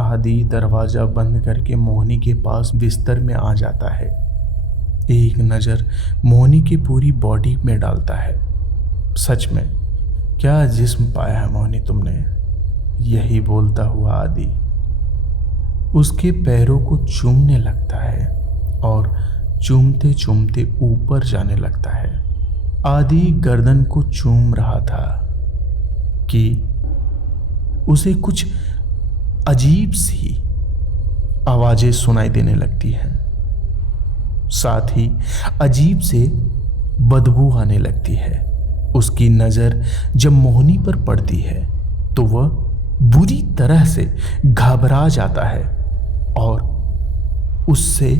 आदि दरवाजा बंद करके मोहिनी के पास बिस्तर में आ जाता है। एक नज़र मोहिनी की पूरी बॉडी में डालता है। सच में क्या जिस्म पाया है मोहिनी तुमने, यही बोलता हुआ आदि उसके पैरों को चूमने लगता है और चूमते चूमते ऊपर जाने लगता है। आदि गर्दन को चूम रहा था कि उसे कुछ अजीब सी आवाजें सुनाई देने लगती हैं। साथ ही अजीब से बदबू आने लगती है। उसकी नजर जब मोहिनी पर पड़ती है तो वह बुरी तरह से घबरा जाता है और उससे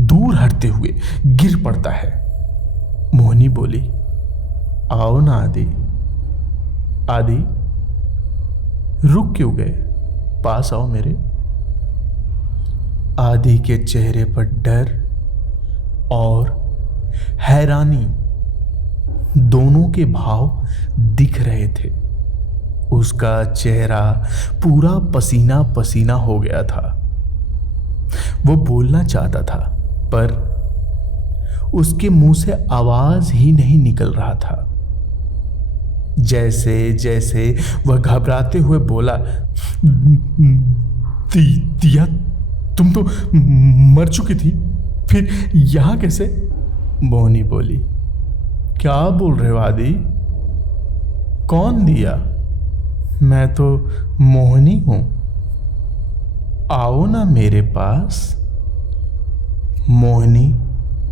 दूर हटते हुए गिर पड़ता है। मोहिनी बोली, आओ ना आदि। आदि रुक क्यों गए, पास आओ मेरे। आदि के चेहरे पर डर और हैरानी दोनों के भाव दिख रहे थे। उसका चेहरा पूरा पसीना पसीना हो गया था। वो बोलना चाहता था पर उसके मुंह से आवाज ही नहीं निकल रहा था। जैसे जैसे वह घबराते हुए बोला, दिया तुम तो मर चुकी थी, फिर यहां कैसे? मोहिनी बोली, क्या बोल रहे हो आदि? कौन दिया? मैं तो मोहिनी हूं, आओ ना मेरे पास। मोहिनी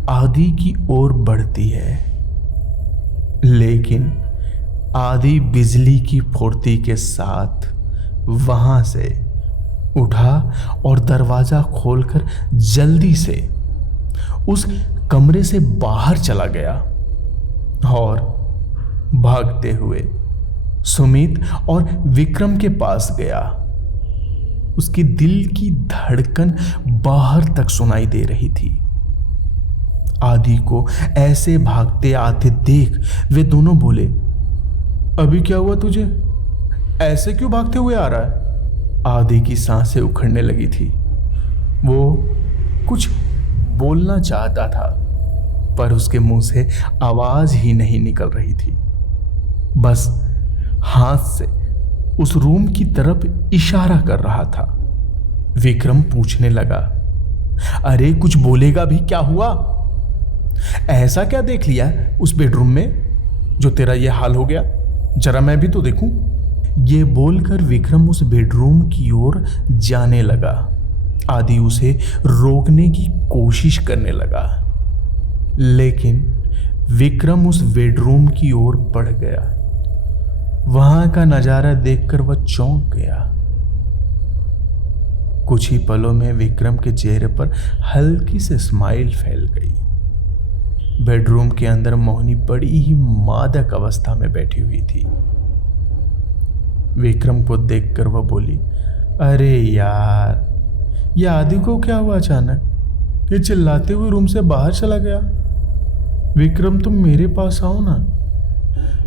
आदि की ओर बढ़ती है, लेकिन आदि बिजली की फुर्ती के साथ वहां से उठा और दरवाजा खोलकर जल्दी से उस कमरे से बाहर चला गया और भागते हुए सुमित और विक्रम के पास गया। उसके दिल की धड़कन बाहर तक सुनाई दे रही थी। आदि को ऐसे भागते आते देख वे दोनों बोले, अभी क्या हुआ तुझे? ऐसे क्यों भागते हुए आ रहा है? आदि की सांसें उखड़ने लगी थी। वो कुछ बोलना चाहता था पर उसके मुंह से आवाज ही नहीं निकल रही थी। बस हाथ से उस रूम की तरफ इशारा कर रहा था। विक्रम पूछने लगा, अरे कुछ बोलेगा भी, क्या हुआ? ऐसा क्या देख लिया उस बेडरूम में जो तेरा ये हाल हो गया? जरा मैं भी तो देखूं। ये बोलकर विक्रम उस बेडरूम की ओर जाने लगा। आदि उसे रोकने की कोशिश करने लगा, लेकिन विक्रम उस बेडरूम की ओर बढ़ गया। वहां का नजारा देखकर वह चौंक गया। कुछ ही पलों में विक्रम के चेहरे पर हल्की सी स्माइल फैल गई। बेडरूम के अंदर मोहिनी बड़ी ही मादक अवस्था में बैठी हुई थी। विक्रम को देखकर वह बोली, अरे यार, ये आदि को क्या हुआ अचानक? ये चिल्लाते हुए रूम से बाहर चला गया। विक्रम तुम मेरे पास आओ ना।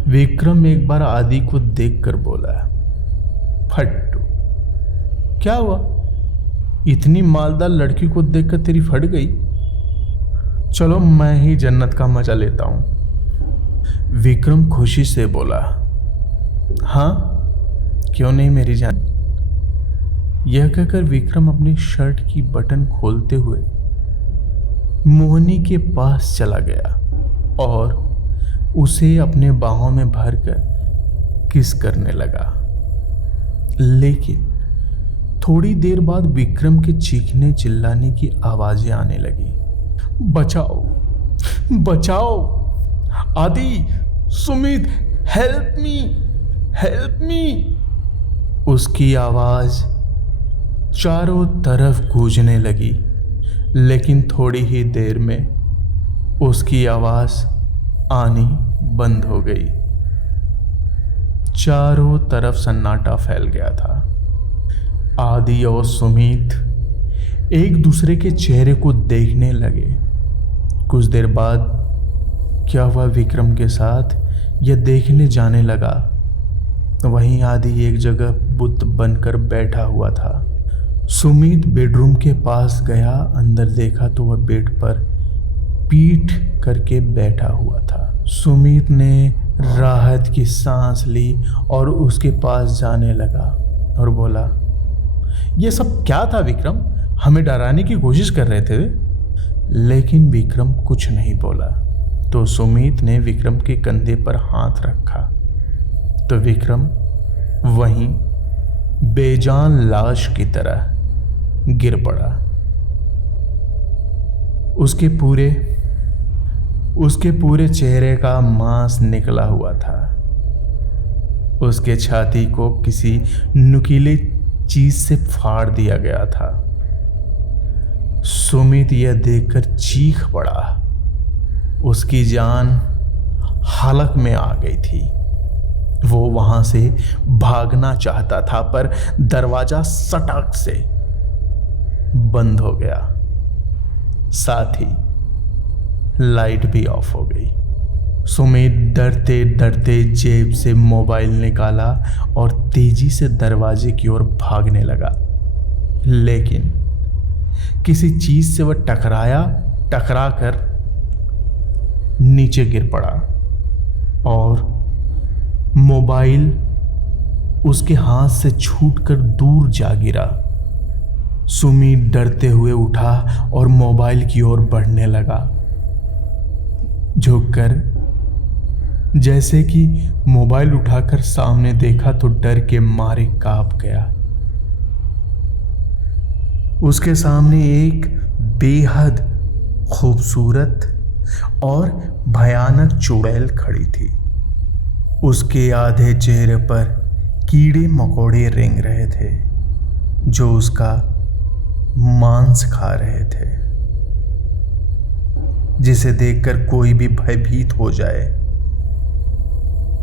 विक्रम एक बार आदि को देखकर बोला, फट्टू, क्या हुआ? इतनी मालदार लड़की को देखकर तेरी फट गई? चलो मैं ही जन्नत का मजा लेता हूं। विक्रम खुशी से बोला, हाँ क्यों नहीं मेरी जान। यह कहकर विक्रम अपनी शर्ट की बटन खोलते हुए मोहिनी के पास चला गया और उसे अपने बाहों में भरकर किस करने लगा। लेकिन थोड़ी देर बाद विक्रम के चीखने चिल्लाने की आवाजें आने लगी, बचाओ बचाओ, आदि, Sumit, help me, help me. उसकी आवाज चारों तरफ गूंजने लगी, लेकिन थोड़ी ही देर में उसकी आवाज आनी बंद हो गई। चारों तरफ सन्नाटा फैल गया था। आदि और सुमित एक दूसरे के चेहरे को देखने लगे। कुछ देर बाद क्या हुआ विक्रम के साथ यह देखने जाने लगा। वहीं आदि एक जगह बुत बनकर बैठा हुआ था। सुमित बेडरूम के पास गया। अंदर देखा तो वह बेड पर पीठ करके बैठा हुआ था। सुमित ने राहत की सांस ली और उसके पास जाने लगा और बोला, ये सब क्या था विक्रम? हमें डराने की कोशिश कर रहे थे। लेकिन विक्रम कुछ नहीं बोला। तो सुमित ने विक्रम के कंधे पर हाथ रखा तो विक्रम वहीं बेजान लाश की तरह गिर पड़ा। उसके पूरे चेहरे का मांस निकला हुआ था। उसके छाती को किसी नुकीली चीज से फाड़ दिया गया था। सुमित यह देखकर चीख पड़ा। उसकी जान हलक में आ गई थी। वो वहां से भागना चाहता था पर दरवाजा सटाक से बंद हो गया। साथ ही लाइट भी ऑफ हो गई। सुमित डरते डरते जेब से मोबाइल निकाला और तेजी से दरवाजे की ओर भागने लगा। लेकिन किसी चीज से वह टकरा कर नीचे गिर पड़ा और मोबाइल उसके हाथ से छूटकर दूर जा गिरा। सुमित डरते हुए उठा और मोबाइल की ओर बढ़ने लगा। झुककर जैसे कि मोबाइल उठाकर सामने देखा तो डर के मारे कांप गया। उसके सामने एक बेहद खूबसूरत और भयानक चुड़ैल खड़ी थी। उसके आधे चेहरे पर कीड़े मकोड़े रेंग रहे थे जो उसका मांस खा रहे थे, जिसे देखकर कोई भी भयभीत हो जाए।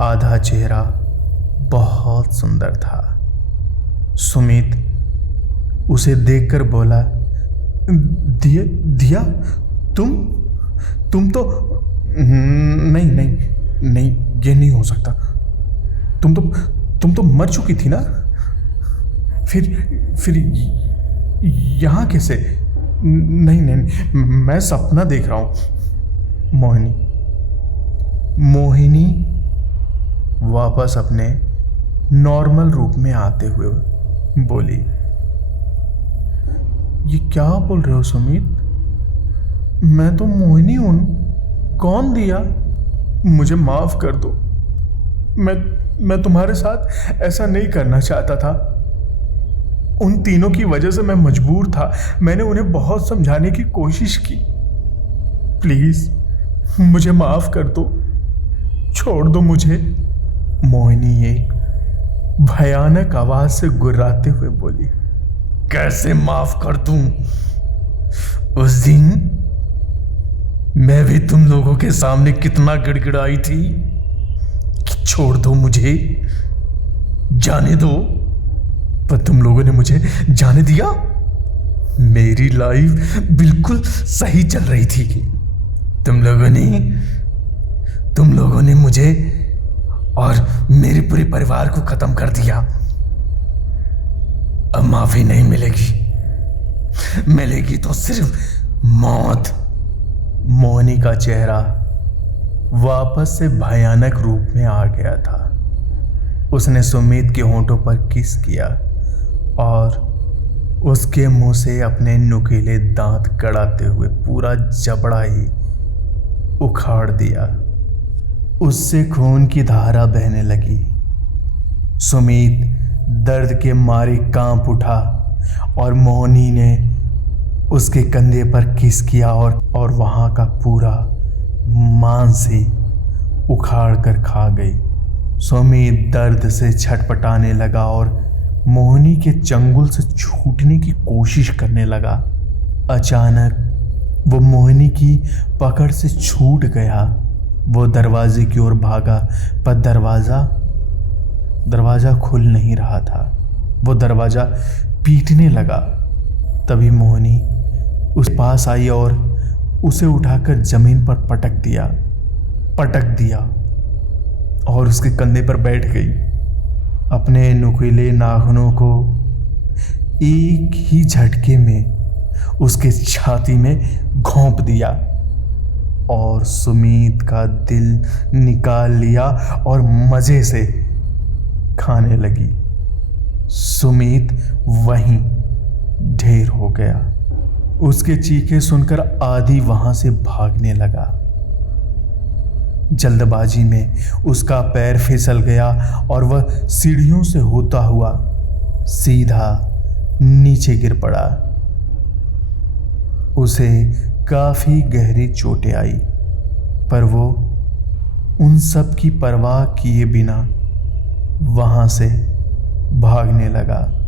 आधा चेहरा बहुत सुंदर था। सुमित उसे देखकर बोला, दिया तुम तो नहीं ये नहीं हो सकता। तुम तो मर चुकी थी ना? फिर यहाँ कैसे? नहीं मैं सपना देख रहा हूं। मोहिनी वापस अपने नॉर्मल रूप में आते हुए बोली, ये क्या बोल रहे हो सुमित? मैं तो मोहिनी हूं। कौन दिया? मुझे माफ कर दो। मैं तुम्हारे साथ ऐसा नहीं करना चाहता था। उन तीनों की वजह से मैं मजबूर था। मैंने उन्हें बहुत समझाने की कोशिश की। प्लीज मुझे माफ कर दो, छोड़ दो मुझे। मोहिनी एक भयानक आवाज से गुर्राते हुए बोली, कैसे माफ कर दूं? उस दिन मैं भी तुम लोगों के सामने कितना गिड़गिड़ाई थी कि छोड़ दो मुझे, जाने दो, पर तुम लोगों ने मुझे जाने दिया। मेरी लाइफ बिल्कुल सही चल रही थी। तुम लोगों ने मुझे और मेरे पूरे परिवार को खत्म कर दिया। अब माफी नहीं मिलेगी तो सिर्फ मौत। मोहिनी का चेहरा वापस से भयानक रूप में आ गया था। उसने सुमित के होंठों पर किस किया और उसके मुंह से अपने नुकीले दांत कड़ाते हुए पूरा जबड़ा ही उखाड़ दिया। उससे खून की धारा बहने लगी। सुमित दर्द के मारे कांप उठा और मोहिनी ने उसके कंधे पर किस किया और वहां का पूरा मांस ही उखाड़ कर खा गई। सुमित दर्द से छटपटाने लगा और मोहिनी के चंगुल से छूटने की कोशिश करने लगा। अचानक वो मोहिनी की पकड़ से छूट गया। वो दरवाजे की ओर भागा पर दरवाजा खुल नहीं रहा था। वो दरवाजा पीटने लगा। तभी मोहिनी उस पास आई और उसे उठाकर जमीन पर पटक दिया और उसके कंधे पर बैठ गई। अपने नुकीले नाखूनों को एक ही झटके में उसके छाती में घोंप दिया और सुमीत का दिल निकाल लिया और मजे से खाने लगी। सुमीत वहीं ढेर हो गया। उसके चीखे सुनकर आदि वहां से भागने लगा। जल्दबाजी में उसका पैर फिसल गया और वह सीढ़ियों से होता हुआ सीधा नीचे गिर पड़ा। उसे काफी गहरी चोटें आई, पर वो उन सब की परवाह किए बिना वहां से भागने लगा।